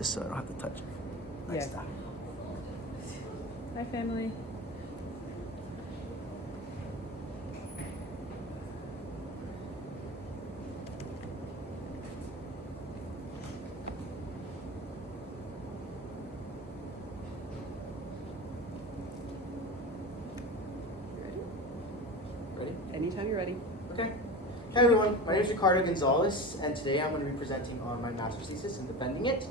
just so I don't have to touch it. Nice stuff. Hi, family. Ready? Anytime you're ready. Okay. Hey everyone, my name is Ricardo Gonzalez, and today I'm going to be presenting on my master's thesis and defending it,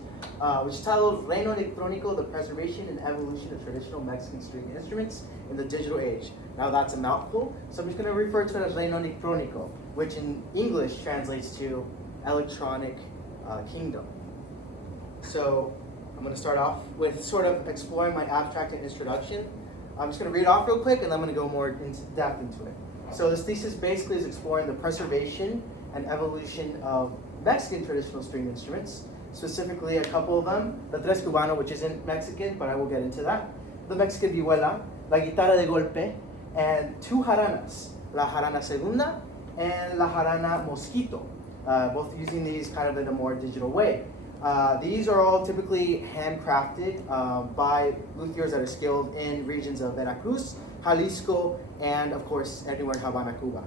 which is titled Reino Electrónico, the Preservation and Evolution of Traditional Mexican String Instruments in the Digital Age. Now that's a mouthful, so I'm just going to refer to it as Reino Electrónico, which in English translates to Electronic Kingdom. So I'm going to start off with sort of exploring my abstract and introduction. I'm just going to read off real quick, and then I'm going to go more into depth into it. So this thesis basically is exploring the preservation and evolution of Mexican traditional stringed instruments, specifically a couple of them, the tres cubano, which isn't Mexican, but I will get into that, the Mexican vihuela, la guitarra de golpe, and two jaranas, la jarana segunda and la jarana mosquito, both using these kind of in a more digital way. These are all typically handcrafted by luthiers that are skilled in regions of Veracruz, Jalisco, and of course anywhere in Havana, Cuba.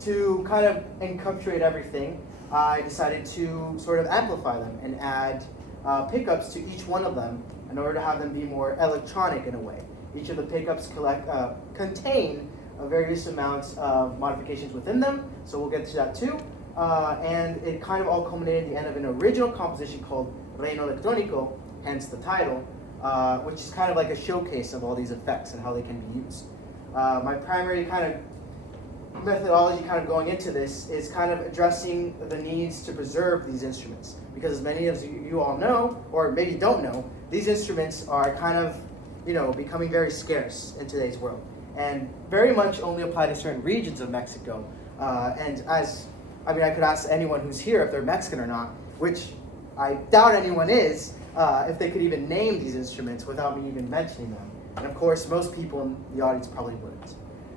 To kind of encapsulate everything, I decided to sort of amplify them and add pickups to each one of them in order to have them be more electronic in a way. Each of the pickups contain various amounts of modifications within them, so we'll get to that too. And it kind of all culminated at the end of an original composition called Reino Electrónico, hence the title, which is kind of like a showcase of all these effects and how they can be used. My primary kind of methodology kind of going into this is kind of addressing the needs to preserve these instruments. Because as many of you all know, or maybe don't know, these instruments are kind of, becoming very scarce in today's world. And very much only apply to certain regions of Mexico. And I could ask anyone who's here if they're Mexican or not, which I doubt anyone is, if they could even name these instruments without me even mentioning them. And of course, most people in the audience probably wouldn't.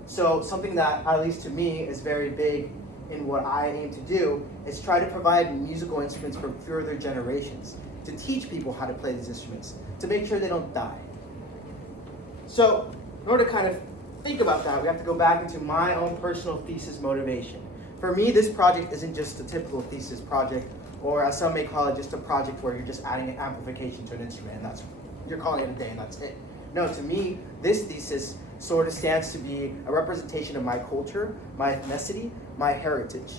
So something that, at least to me, is very big in what I aim to do is try to provide musical instruments for further generations, to teach people how to play these instruments, to make sure they don't die. So in order to kind of think about that, we have to go back into my own personal thesis motivation. For me, this project isn't just a typical thesis project, or as some may call it, just a project where you're just adding an amplification to an instrument and you're calling it a day and that's it. No, to me, this thesis sort of stands to be a representation of my culture, my ethnicity, my heritage,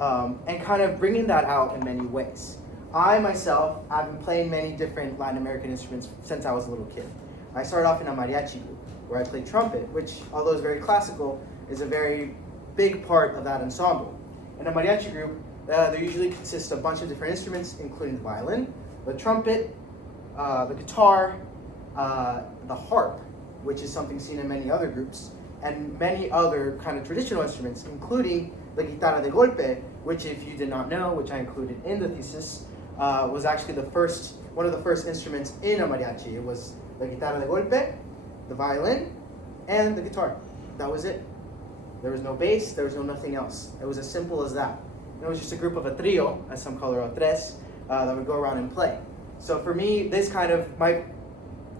and kind of bringing that out in many ways. I myself have been playing many different Latin American instruments since I was a little kid. I started off in a mariachi group where I played trumpet, which, although it's very classical, is a very big part of that ensemble. In a mariachi group, there usually consists of a bunch of different instruments, including the violin, the trumpet, the guitar, the harp, which is something seen in many other groups, and many other kind of traditional instruments, including the guitarra de golpe, which, if you did not know, which I included in the thesis, was actually one of the first instruments in a mariachi. It was the guitarra de golpe, the violin, and the guitar. That was it. There was no bass, there was no nothing else. It was as simple as that. It was just a group of a trio, as some call it, or tres, that would go around and play. So for me, my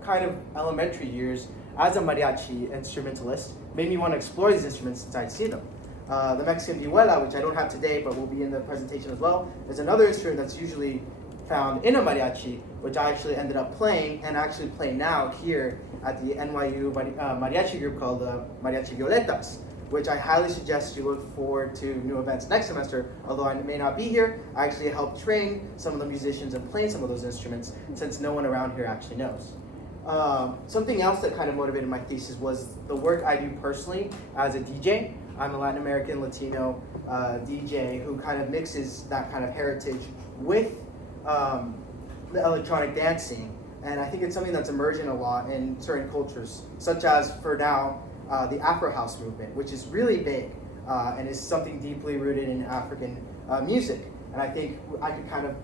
kind of elementary years as a mariachi instrumentalist made me want to explore these instruments since I'd seen them. The Mexican vihuela, which I don't have today, but will be in the presentation as well, is another instrument that's usually found in a mariachi, which I actually ended up playing and actually play now here at the NYU mariachi group called Mariachi Violetas, which I highly suggest you look forward to new events next semester. Although I may not be here, I actually helped train some of the musicians and play some of those instruments since no one around here actually knows. Something else that kind of motivated my thesis was the work I do personally as a DJ. I'm a Latin American Latino DJ who kind of mixes that kind of heritage with the electronic dancing. And I think it's something that's emerging a lot in certain cultures, such as, for now, the Afro House movement, which is really big and is something deeply rooted in African music. And I think I could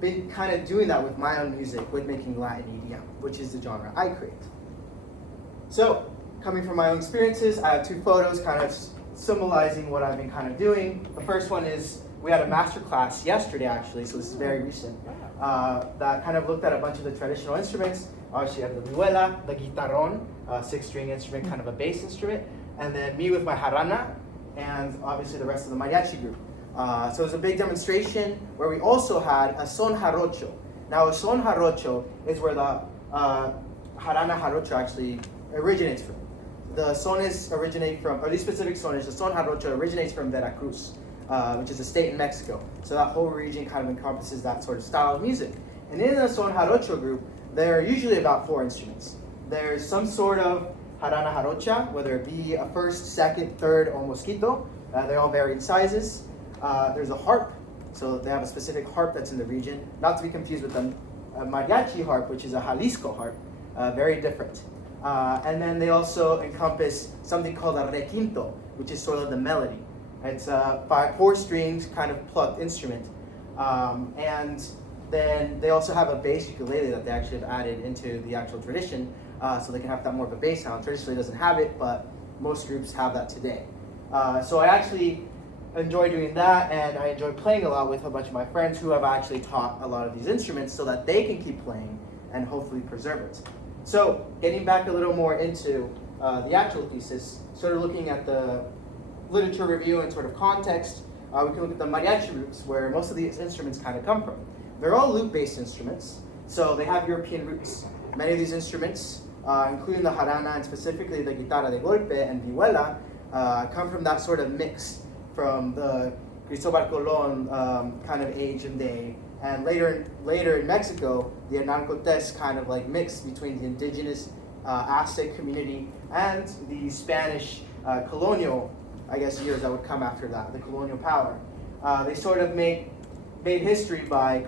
been doing that with my own music, with making Latin EDM, which is the genre I create. So, coming from my own experiences, I have two photos kind of symbolizing what I've been kind of doing. The first one is we had a master class yesterday actually, so this is very recent, that kind of looked at a bunch of the traditional instruments. Obviously you have the vihuela, the guitarrón, 6-string instrument, kind of a bass instrument, and then me with my jarana, and obviously the rest of the mariachi group. So it was a big demonstration where we also had a son jarocho. Now a son jarocho is where the jarana jarocho actually originates from. The sones originate from, or these specific sones, the son jarocho originates from Veracruz, which is a state in Mexico. So that whole region kind of encompasses that sort of style of music. And in the son jarocho group, there are usually about 4 instruments. There's some sort of jarana jarocha, whether it be a first, second, third, or mosquito. They all vary in sizes. There's a harp, so they have a specific harp that's in the region, not to be confused with the mariachi harp, which is a Jalisco harp, very different. And then they also encompass something called a requinto, which is sort of the melody. It's a 4 strings kind of plucked instrument. And then they also have a bass ukulele that they actually have added into the actual tradition, so they can have that more of a bass sound. Traditionally doesn't have it, but most groups have that today. So I actually enjoy doing that, and I enjoy playing a lot with a bunch of my friends who have actually taught a lot of these instruments so that they can keep playing and hopefully preserve it. So getting back a little more into the actual thesis, sort of looking at the literature review and sort of context, we can look at the mariachi roots where most of these instruments kind of come from. They're all lute-based instruments, so they have European roots. Many of these instruments, including the jarana and specifically the guitarra de golpe and vihuela, come from that sort of mix from the Cristobal Colon kind of age and day, and later in Mexico, the Hernán Cortés kind of like mix between the indigenous Aztec community and the Spanish colonial, I guess, years that would come after that, the colonial power. They sort of made history by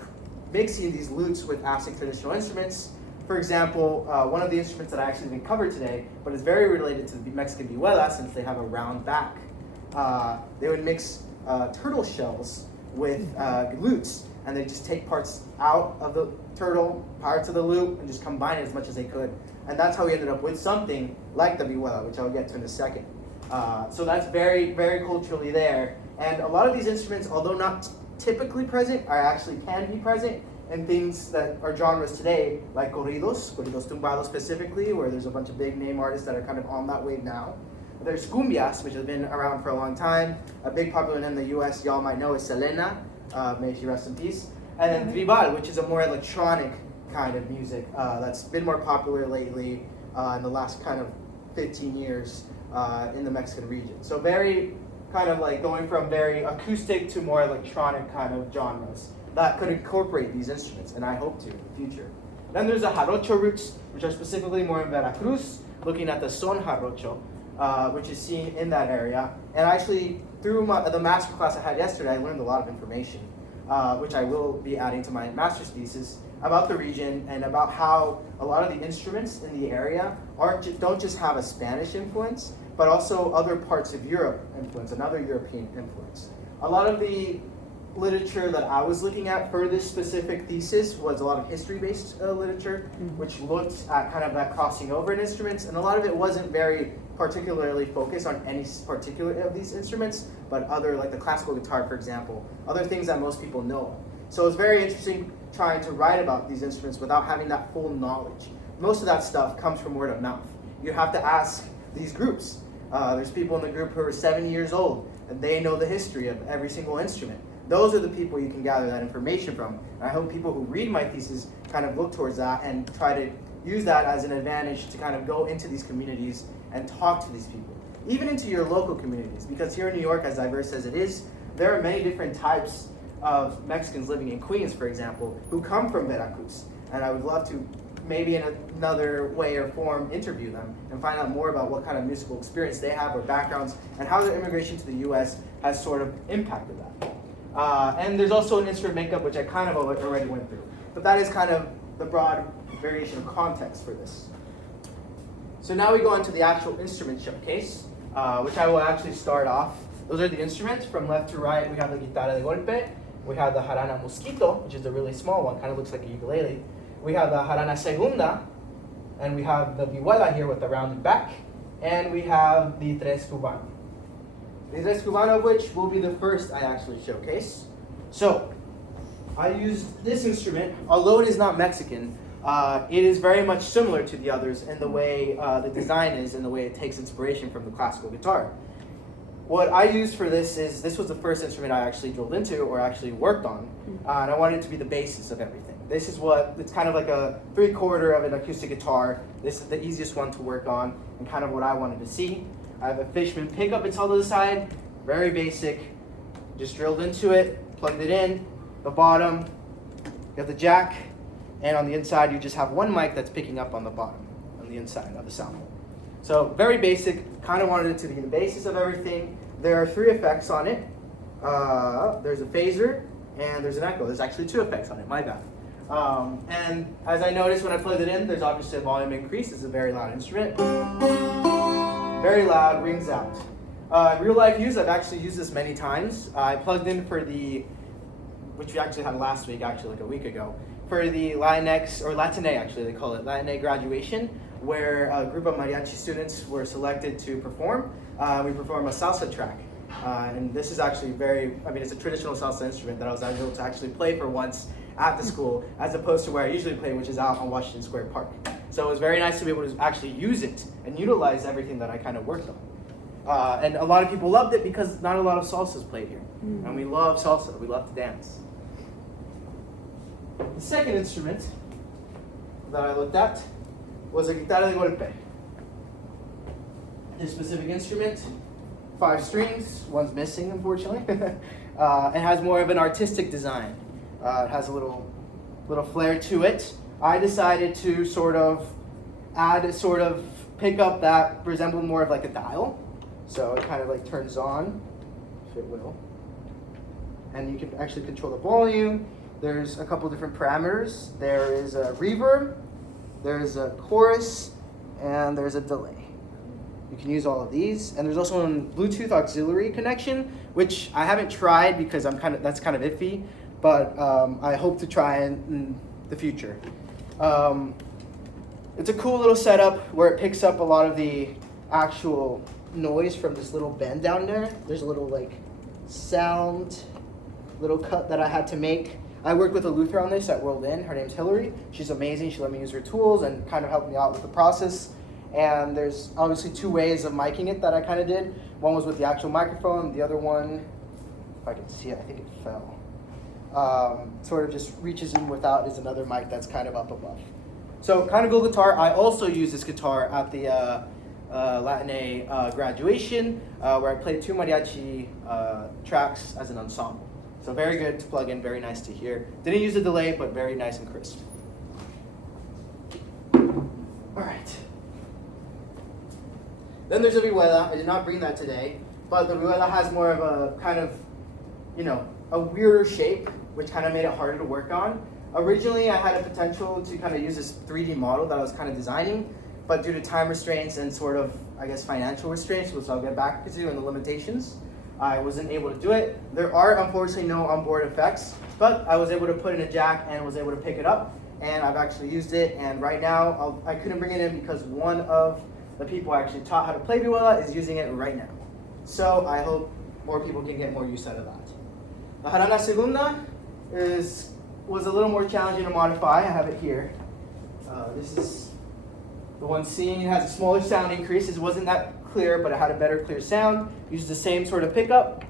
mixing these lutes with Aztec traditional instruments. For example, one of the instruments that I actually didn't cover today, but is very related to the Mexican vihuela since they have a round back. They would mix turtle shells with lutes, and they just take parts out of the turtle, parts of the lute, and just combine it as much as they could. And that's how we ended up with something like the vihuela, which I'll get to in a second. So that's very, very culturally there. And a lot of these instruments, although not typically present, are actually can be present in things that are genres today, like corridos tumbados specifically, where there's a bunch of big name artists that are kind of on that wave now. There's cumbias, which have been around for a long time. A big popular name in the US, y'all might know, is Selena, may she rest in peace. And then tribal, which is a more electronic kind of music that's been more popular lately in the last kind of 15 years in the Mexican region. So very kind of like going from very acoustic to more electronic kind of genres that could incorporate these instruments, and I hope to in the future. Then there's the jarocho roots, which are specifically more in Veracruz, looking at the son jarocho, which is seen in that area. And actually, through the master class I had yesterday, I learned a lot of information, which I will be adding to my master's thesis about the region and about how a lot of the instruments in the area don't just have a Spanish influence, but also other parts of Europe influence, another European influence. A lot of the literature that I was looking at for this specific thesis was a lot of history-based literature, which looked at kind of that crossing over in instruments, and a lot of it wasn't very particularly focused on any particular of these instruments, but other, like the classical guitar, for example, other things that most people know. So it's very interesting trying to write about these instruments without having that full knowledge. Most of that stuff comes from word of mouth. You have to ask these groups. There's people in the group who are 70 years old, and they know the history of every single instrument. Those are the people you can gather that information from. And I hope people who read my thesis kind of look towards that and try to use that as an advantage to kind of go into these communities and talk to these people. Even into your local communities, because here in New York, as diverse as it is, there are many different types of Mexicans living in Queens, for example, who come from Veracruz. And I would love to maybe in another way or form interview them and find out more about what kind of musical experience they have or backgrounds and how their immigration to the US has sort of impacted that. And there's also an instrument makeup, which I kind of already went through. But that is kind of the broad variation of context for this. So now we go into the actual instrument showcase, which I will actually start off. Those are the instruments from left to right. We have the guitarra de golpe. We have the jarana mosquito, which is a really small one, kind of looks like a ukulele. We have the jarana segunda, and we have the vihuela here with the rounded back, and we have the tres cubano. the tres cubano of which will be the first I actually showcase. So, I used this instrument, although it is not Mexican, it is very much similar to the others in the way the design is and the way it takes inspiration from the classical guitar. What I used for this was the first instrument I actually drilled into or actually worked on, and I wanted it to be the basis of everything. This is it's kind of like a 3/4 of an acoustic guitar. This is the easiest one to work on and kind of what I wanted to see. I have a Fishman pickup installed to the side, very basic, just drilled into it, plugged it in, the bottom, you have the jack, and on the inside you just have one mic that's picking up on the bottom, on the inside of the sound hole. So very basic, kind of wanted it to be the basis of everything. There are 3 effects on it. There's a phaser and there's an echo. There's actually 2 effects on it, my bad. And as I noticed when I plugged it in, there's obviously a volume increase. It's a very loud instrument. Very loud, rings out. In real life use, I've actually used this many times. I plugged in for which we actually had last week, actually like a week ago, for the Latinx, or Latine actually they call it, Latine graduation, where a group of mariachi students were selected to perform. We performed a salsa track. And this is actually it's a traditional salsa instrument that I was able to actually play for once at the school, as opposed to where I usually play, which is out on Washington Square Park. So it was very nice to be able to actually use it and utilize everything that I kind of worked on. And a lot of people loved it because not a lot of salsa is played here. And we love salsa, we love to dance. The second instrument that I looked at was a guitarra de golpe. This specific instrument, 5 strings, one's missing unfortunately. It has more of an artistic design. It has a little flair to it. I decided to sort of add a sort of pickup that resembled more of like a dial. So it kind of like turns on, if it will. And you can actually control the volume. There's a couple different parameters. There is a reverb, there's a chorus, and there's a delay. You can use all of these. And there's also a Bluetooth auxiliary connection, which I haven't tried because that's kind of iffy, but I hope to try in the future. It's a cool little setup where it picks up a lot of the actual noise from this little bend down there. There's a little like sound, little cut that I had to make. I worked with a luthier on this at World In. Her name's Hillary. She's amazing. She let me use her tools and kind of helped me out with the process. And there's obviously 2 ways of miking it that I kind of did. One was with the actual microphone. The other one, if I can see it, I think it fell. Sort of just reaches in without is another mic that's kind of up above. So kind of cool guitar. I also use this guitar at the Latine graduation where I played 2 mariachi tracks as an ensemble. So very good to plug in, very nice to hear. Didn't use a delay, but very nice and crisp. All right. Then there's a vihuela. I did not bring that today, but the vihuela has more of a kind of, a weirder shape, which kind of made it harder to work on. Originally, I had a potential to kind of use this 3D model that I was kind of designing, but due to time restraints and sort of, financial restraints, which I'll get back to, and the limitations, I wasn't able to do it. There are unfortunately no onboard effects, but I was able to put in a jack and was able to pick it up, and I've actually used it. And right now, I couldn't bring it in because one of the people I actually taught how to play vihuela is using it right now. So I hope more people can get more use out of that. The jarana segunda was a little more challenging to modify. I have it here. This is the one seen. It has a smaller sound increase. It wasn't that clear, but it had a better clear sound. Used the same sort of pickup.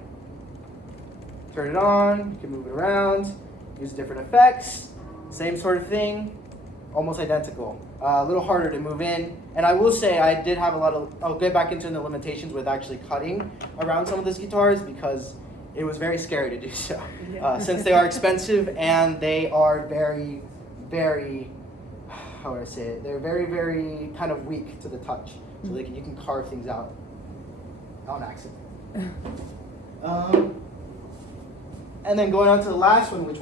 Turn it on, you can move it around, use different effects, same sort of thing, almost identical. A little harder to move in. And I will say I did have I'll get back into the limitations with actually cutting around some of these guitars because it was very scary to do so. Since they are expensive and they are very, very, how would I say it? They're very, very kind of weak to the touch. So you can carve things out on accident. And then going on to the last one, which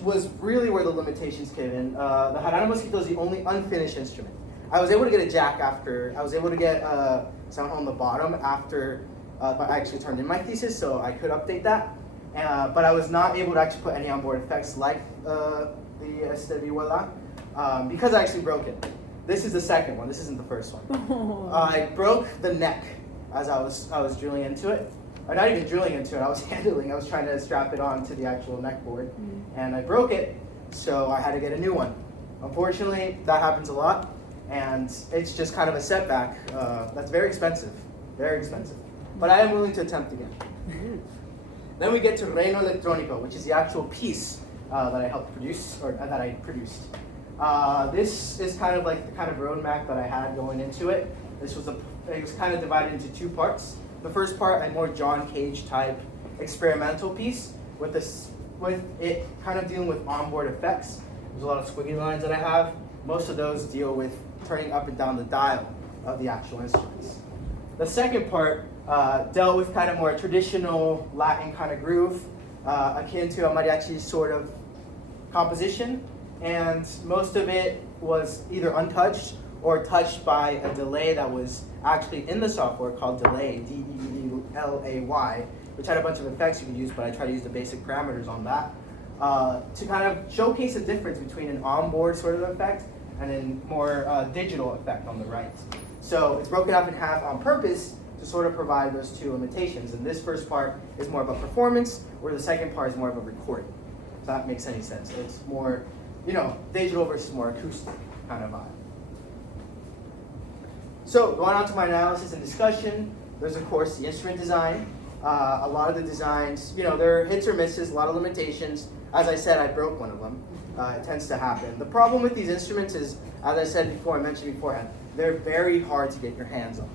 was really where the limitations came in. The jarana mosquito is the only unfinished instrument. I was able to get a jack after, I was able to get sound on the bottom after, but I actually turned in my thesis, so I could update that. But I was not able to actually put any onboard effects like the vihuela because I actually broke it. This is the second one. This isn't the first one. I broke the neck as I was drilling into it. Or not even drilling into it, I was handling. I was trying to strap it on to the actual neck board, and I broke it, so I had to get a new one. Unfortunately, that happens a lot, and it's just kind of a setback. That's very expensive, but I am willing to attempt again. Then we get to Reino Electronico, which is the actual piece that I helped produce, or that I produced. This is kind of like the kind of roadmap that I had going into it. It was kind of divided into two parts. The first part, a more John Cage type experimental piece with it kind of dealing with onboard effects. There's a lot of squiggly lines that I have. Most of those deal with turning up and down the dial of the actual instruments. The second part dealt with kind of more traditional Latin kind of groove, akin to a mariachi sort of composition, and most of it was either untouched or touched by a delay that was actually in the software called Delay, D-E-E-L-A-Y, which had a bunch of effects you could use, but I tried to use the basic parameters on that to kind of showcase the difference between an onboard sort of effect and a more digital effect on the right. So it's broken up in half on purpose to sort of provide those two limitations. And this first part is more about performance, where the second part is more of a recording. If that makes any sense. It's more, digital versus more acoustic kind of vibe. So going on to my analysis and discussion, there's of course the instrument design. A lot of the designs, there are hits or misses, a lot of limitations. As I said, I broke one of them. It tends to happen. The problem with these instruments is, as I said before, I mentioned beforehand, they're very hard to get your hands on.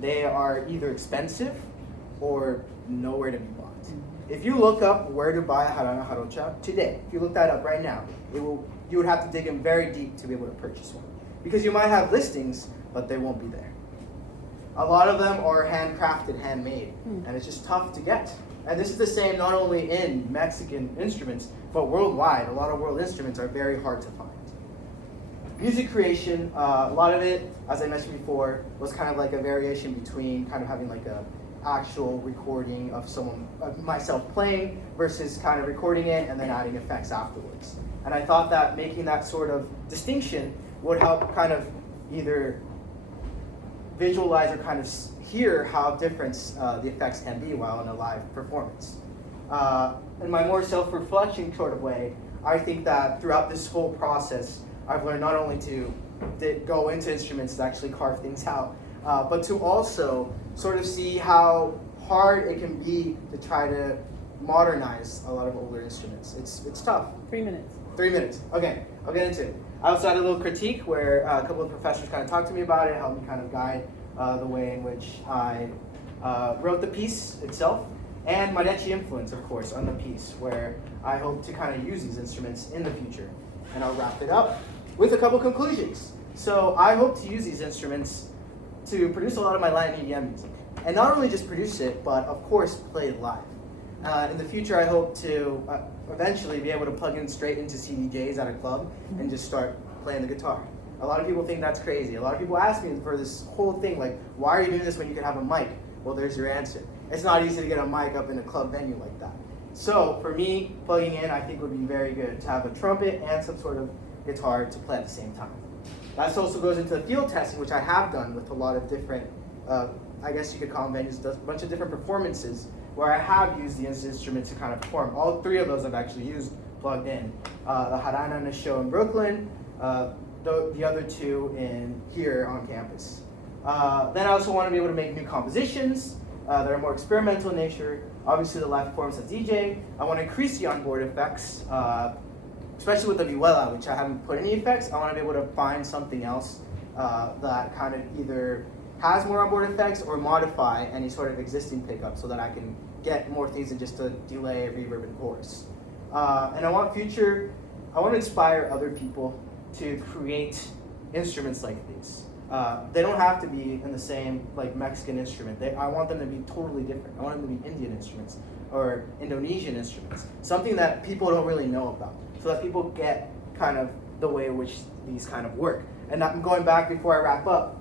They are either expensive or nowhere to be bought. If you look up where to buy a Harana Jarocha today, if you look that up right now, you would have to dig in very deep to be able to purchase one. Because you might have listings, but they won't be there. A lot of them are handcrafted, handmade, and it's just tough to get. And this is the same not only in Mexican instruments, but worldwide. A lot of world instruments are very hard to find. Music creation, a lot of it, as I mentioned before, was kind of like a variation between kind of having like a actual recording of myself playing versus kind of recording it and then adding effects afterwards. And I thought that making that sort of distinction would help kind of either visualize or kind of hear how different the effects can be while in a live performance. In my more self-reflection sort of way, I think that throughout this whole process, I've learned not only to go into instruments to actually carve things out, but to also sort of see how hard it can be to try to modernize a lot of older instruments. It's tough. 3 minutes. 3 minutes. Okay, I'll get into it. I also had a little critique where a couple of professors kind of talked to me about it, helped me kind of guide the way in which I wrote the piece itself, and mariachi influence, of course, on the piece, where I hope to kind of use these instruments in the future. And I'll wrap it up with a couple conclusions. So I hope to use these instruments to produce a lot of my Latin EDM music. And not only just produce it, but of course play it live. In the future, I hope to eventually be able to plug in straight into CDJs at a club and just start playing the guitar. A lot of people think that's crazy. A lot of people ask me for this whole thing, like, why are you doing this when you can have a mic? Well, there's your answer. It's not easy to get a mic up in a club venue like that. So for me, plugging in, I think would be very good to have a trumpet and some sort of guitar to play at the same time. That also goes into the field testing, which I have done with a lot of different, I guess you could call them venues, a bunch of different performances where I have used these instruments to kind of perform. All three of those I've actually used plugged in. The Harana in a show in Brooklyn, the other two in here on campus. Then I also want to be able to make new compositions that are more experimental in nature. Obviously the live performance as DJ. I want to increase the onboard effects, especially with the vihuela, which I haven't put any effects. I want to be able to find something else that kind of either has more onboard effects or modify any sort of existing pickup so that I can get more things than just a delay, reverb, and chorus. And I want to inspire other people to create instruments like these. They don't have to be in the same like Mexican instrument. I want them to be totally different. I want them to be Indian instruments or Indonesian instruments. Something that people don't really know about, so that people get kind of the way in which these kind of work. And I'm going back before I wrap up,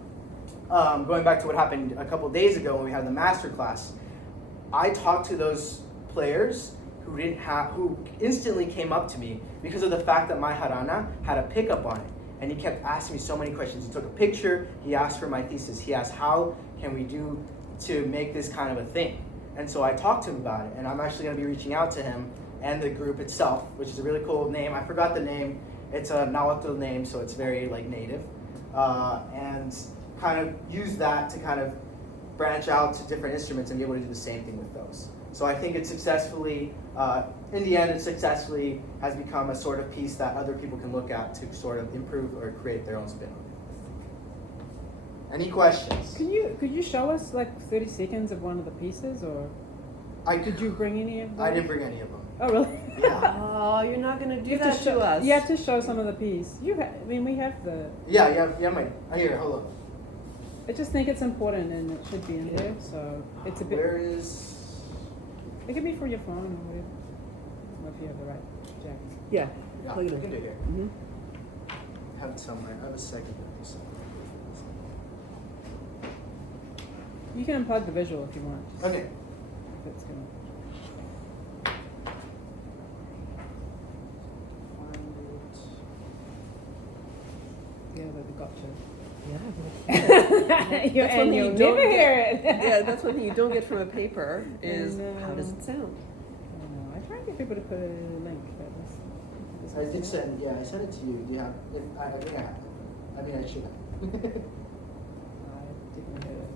going back to what happened a couple days ago when we had the master class. I talked to those players who instantly came up to me because of the fact that my Harana had a pickup on it. And he kept asking me so many questions. He took a picture, he asked for my thesis, he asked how can we do to make this kind of a thing. And so I talked to him about it, and I'm actually going to be reaching out to him and the group itself, which is a really cool name. I forgot the name. It's a Nahuatl name, so it's very like native, and kind of use that to kind of branch out to different instruments and be able to do the same thing with those. So I think it successfully, in the end, it successfully has become a sort of piece that other people can look at to sort of improve or create their own spin on it. Any questions? Could you show us like 30 seconds of one of the pieces, or did you bring any of them? I didn't bring any of them. Oh really? Yeah. Oh, you're not going to do You have that to to show us. You have to show some of the piece. We have the. Yeah, my. Here, hold on. I just think it's important and it should be in there, so it's a bit. Where is? It could be for your phone or whatever. Or if you have the right jack. Yeah. Yeah, I Plug it can in. do it here. Mhm. I have it somewhere. I have a second. You can unplug the visual if you want. Okay. If it's gonna. Yeah, but we got to. Yeah. You'll That's one thing you never don't hear get. it. Yeah, that's one thing you don't get from a paper is how does it sound? I don't know. I try to get people to put a link, but I did send. Yeah, I sent it to you. Do you have? I think I have. I mean, I should have. I didn't hear it.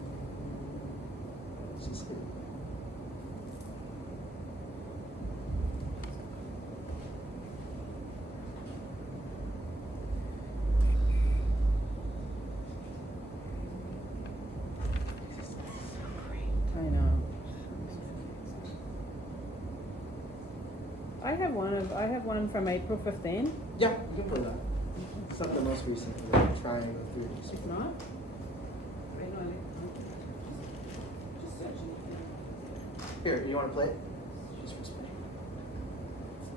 It's just good. I know. I have one from April 15. Yeah, you can put that. It's not the most recent. I'm trying to go through it. If not, Here, you want to play it? Just for spin.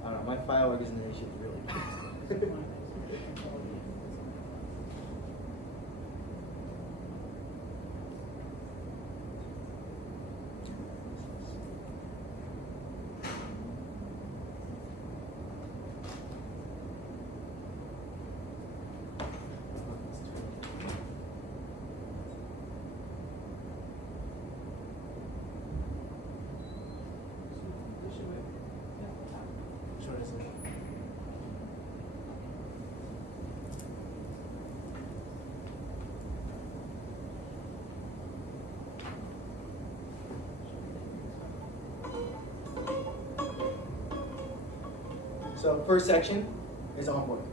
I don't know. My file organization is really good. Sure is it? So first section is onboarding.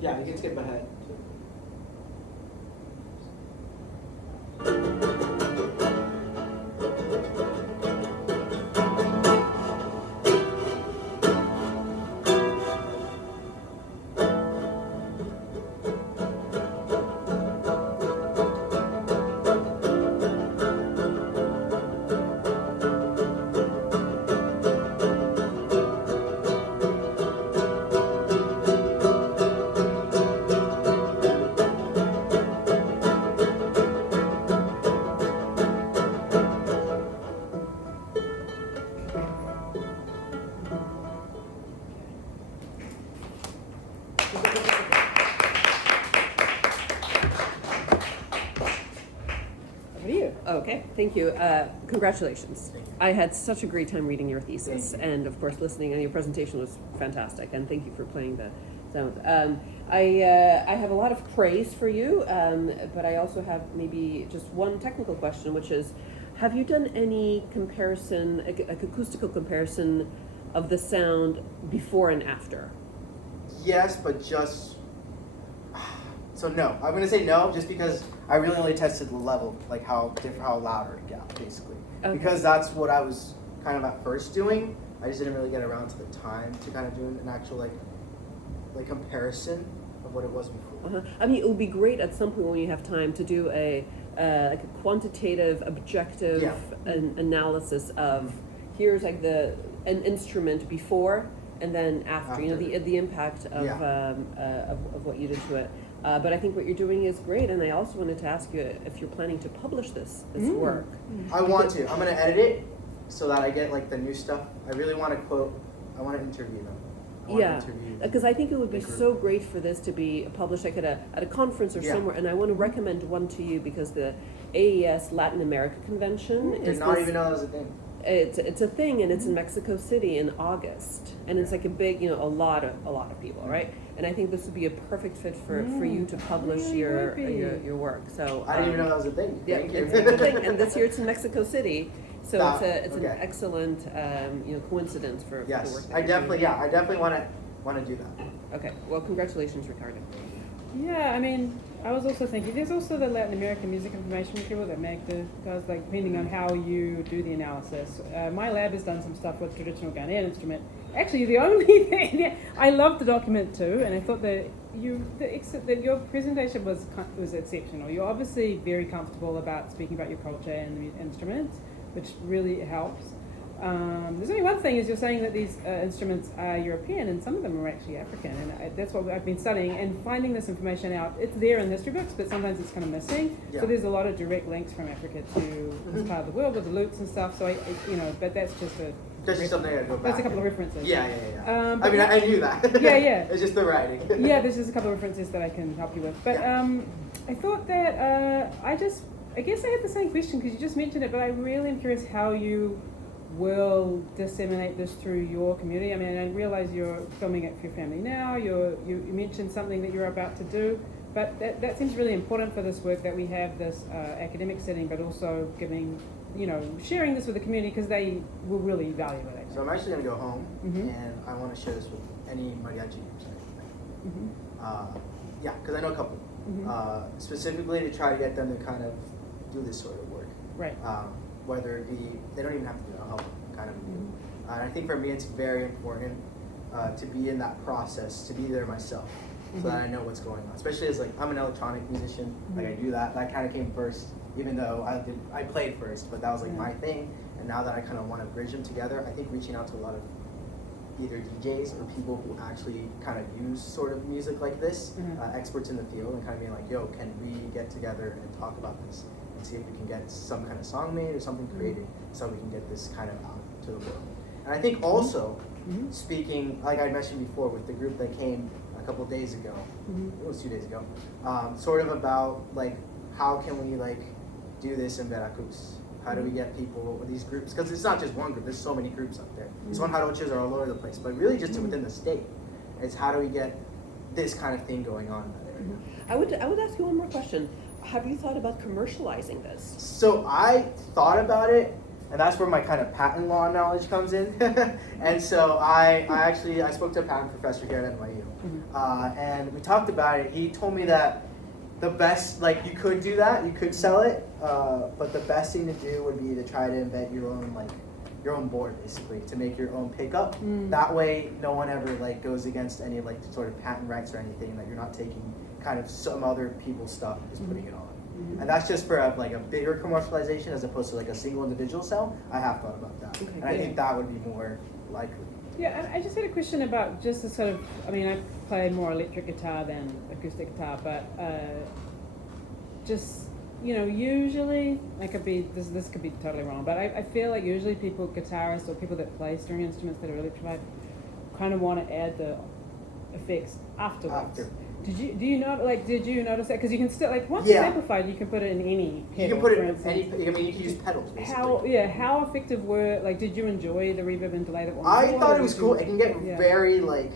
Yeah, you can skip ahead. Okay, thank you. Congratulations. Thank you. I had such a great time reading your thesis, Thank you. and of course listening, and your presentation was fantastic, and thank you for playing the sound. I have a lot of praise for you, but I also have maybe just one technical question, which is, have you done any comparison, like acoustical comparison of the sound before and after? Yes, but just so no. I'm gonna say no, just because I really only tested the level, like how louder it got, basically. Okay. Because that's what I was kind of at first doing. I just didn't really get around to the time to kind of doing an actual like comparison of what it was before. I mean, it would be great at some point when you have time to do a like a quantitative, objective analysis of here's like an instrument before and then after. You know, the impact of what you did to it. But I think what you're doing is great, and I also wanted to ask you if you're planning to publish this work. I want to. I'm gonna edit it so that I get like the new stuff. I really want to quote. I want to interview them. Because I think it would be so great for this to be published like at a conference or somewhere, and I want to recommend one to you because the AES Latin America Convention Did not even know that was a thing. It's a thing, and it's in Mexico City in August, and it's like a big, a lot of people, right? And I think this would be a perfect fit for you to publish your work. So I didn't even know that was a thing. Yeah, Thank you. it's a thing, and this year it's in Mexico City, so it's an okay. excellent coincidence for the work. I definitely want to do that. Okay, well, congratulations, Ricardo. Yeah, I mean, I was also thinking, there's also the Latin American music information material that Magda does, like, depending on how you do the analysis. My lab has done some stuff with traditional Ghanaian instrument. Actually, the only thing, I loved the document too, and I thought that that your presentation was exceptional. You're obviously very comfortable about speaking about your culture and the instruments, which really helps. There's only one thing, is you're saying that these instruments are European, and some of them are actually African, and that's what I've been studying, and finding this information out. It's there in history books, but sometimes it's kind of missing. Yeah. So there's a lot of direct links from Africa to this part of the world with the loops and stuff. So but that's just That's just something I go back. That's a couple of references. Yeah. I mean, I knew that. Yeah. It's just the writing. Yeah, there's just a couple of references that I can help you with. But I thought that I guess I had the same question because you just mentioned it, but I really am curious how you will disseminate this through your community. I mean, I realize you're filming it for your family now. You mentioned something that you're about to do, but that seems really important for this work, that we have this academic setting, but also giving, sharing this with the community, because they will really value it, I think. So I'm actually going to go home, and I want to share this with any mariachi groups I think. Because I know a couple. Specifically to try to get them to kind of do this sort of work. Right. Whether it be, they don't even have to do it, I'll help kind of do. And I think for me it's very important to be in that process, to be there myself, so that I know what's going on. Especially as I'm an electronic musician, like I do that kind of came first, even though I played first, but that was my thing. And now that I kind of want to bridge them together, I think reaching out to a lot of either DJs or people who actually kind of use sort of music like this, experts in the field, and kind of being like, yo, can we get together and talk about this? See if we can get some kind of song made or something created, so we can get this kind of out to the world. And I think also, speaking, like I mentioned before, with the group that came a couple days ago, it was 2 days ago, sort of about how can we do this in Veracruz? How do we get people, these groups, because it's not just one group, there's so many groups out there. These one jarochos are all over the place, but really just within the state. It's how do we get this kind of thing going on in that area. I would ask you one more question. Have you thought about commercializing this? So I thought about it, and that's where my kind of patent law knowledge comes in. And so I spoke to a patent professor here at NYU, and we talked about it. He told me that the best, you could do that, you could sell it, but the best thing to do would be to try to invent your own board, basically, to make your own pickup. That way, no one ever goes against any sort of patent rights or anything, that you're not taking kind of some other people's stuff and just putting it on. And that's just for a bigger commercialization as opposed to a single individual sell. I have thought about that. Okay, and I think that would be more likely. Yeah, and I just had a question about just the sort of, I mean, I play more electric guitar than acoustic guitar, but usually, this could be totally wrong, but I feel like usually guitarists or people that play string instruments that are electrified kind of want to add the effects afterwards. Do you not like? Did you notice that? Because you can still like once Yeah. it's amplified, you can put it in any pedal. You can put it for in instance. any. I mean, you can use pedals basically. How effective were like? Did you enjoy the reverb and delay that one? I thought it was cool. It can get Yeah. very like,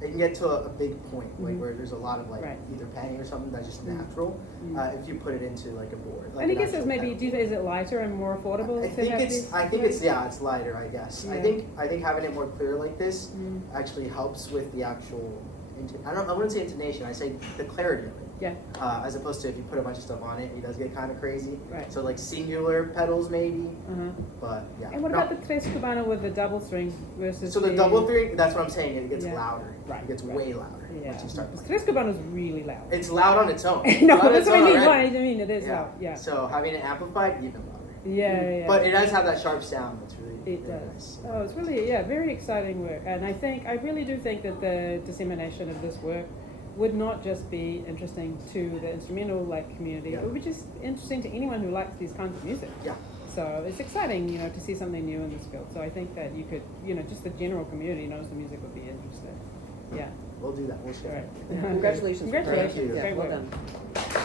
it can get to a big point, like Mhm. where there's a lot of like Right. either panning or something that's just Mhm. natural. Mhm. If you put it into like a board. Like And I an guess it's actual maybe. pedal. Is it lighter and more affordable? I to think have it's. these I think it's yeah. It's lighter. I guess. Yeah. I think having it more clear like this Mm. actually helps with the actual. I wouldn't say intonation. I say the clarity of it. Yeah. As opposed to if you put a bunch of stuff on it, it does get kind of crazy. Right. So like singular pedals maybe, Uh-huh. but yeah. And what No. about the tres cubano with the double string versus? So the double three, that's what I'm saying. It gets Yeah. louder. Right, It gets right. way louder Yeah. once you start Because playing. tres cubano is really loud. It's loud on its own. no, It's loud on that's its what I own mean. already. Right, I mean, it is Yeah. loud. Yeah. So having it amplified, even louder. Yeah. But it does have that sharp sound. That's really It really does. nice. Oh, it's really very exciting work, and I really do think that the dissemination of this work would not just be interesting to the instrumental community. Yeah. It would be just interesting to anyone who likes these kinds of music. Yeah. So it's exciting, to see something new in this field. So I think that you could, just the general community knows the music would be interested. Yeah. We'll do that. We'll All share. right. Congratulations. Congratulations. Thank you. Yeah, Great well work. done.